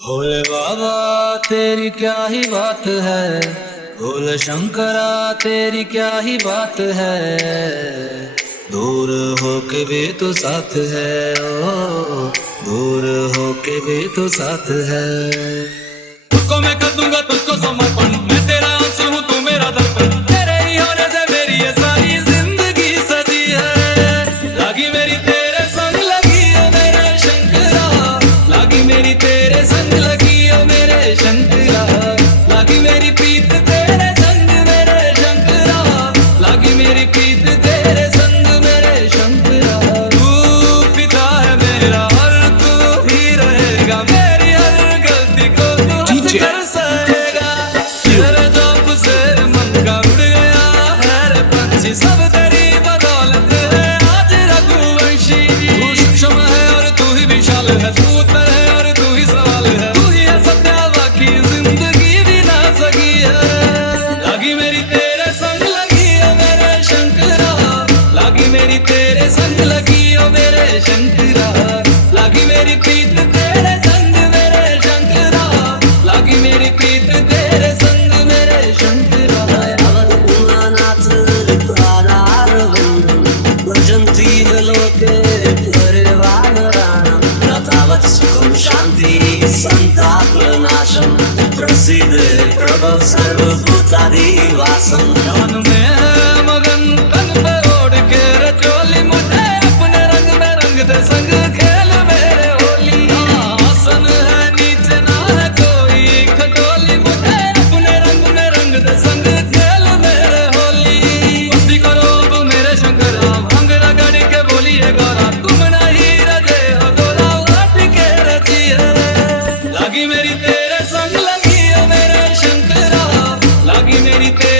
भोले बाबा तेरी क्या ही बात है, भोले शंकरा तेरी क्या ही बात है। दूर होके भी तो साथ है, ओ दूर होके भी तो साथ है। तुझको मैं कर दूंगा तुझको समर्पण, मैं तेरा आंसू हूँ तू मेरा दर्पण। तेरे ही होने से मेरी ये सारी जिंदगी सजी है। लागी मेरी तेरे संग लगी ओ मेरे शंकरा, लागी मेरी तेरे संग लगी ओ मेरे शंकरा। लागी मेरी प्रीत तेरे संग मेरे शंकरा, लागी मेरी प्रीत तेरे संग मेरे शंकरा। तू पिता है मेरा और तू ही रहेगा, मेरी हर गलती को तू हंस कर सहेगा। तेरे जब से मन का उड़ गया है रे पंछी, सब तेरी बदौलत है आज रघुवंशी। तू सूक्ष्म है और तू ही विशाल है, तू उत्तर है और तू ही सवाल है। तू ही है सत्य बाकी जिंदगी भी ना सकी है। लागी मेरी तेरे संग लगी ओ मेरे शंकरा, लागी मेरी तेरे संग लगी ओ मेरे शंकरा। लागी मेरी प्रीत तेरे संग मेरे शंकरा, लागी मेरी प्रीत तेरे संग मेरे शंकरा। सुखम शांति संतापनाशम प्रसिद्ध प्रभव सर्वभूतादिवासम। ध्यान में है मगन तन पे ओढ़ के रे चोली, मुझे अपने रंग में रंग दे संग खेल मेरे होली। आसन है नीचे ना है कोई खटोली, मुझे अपने रंग में रंग दे संग खेल मेरे होली। मस्ती करो अब मेरे शंकरा, भंग रगड़ के बोलिए गौरा, तुम नहीं रजे हो गोरा उठ के रजी है। लागी मेरी तेरे संग लगी ओ मेरे शंकरा, लागी मेरी तेरे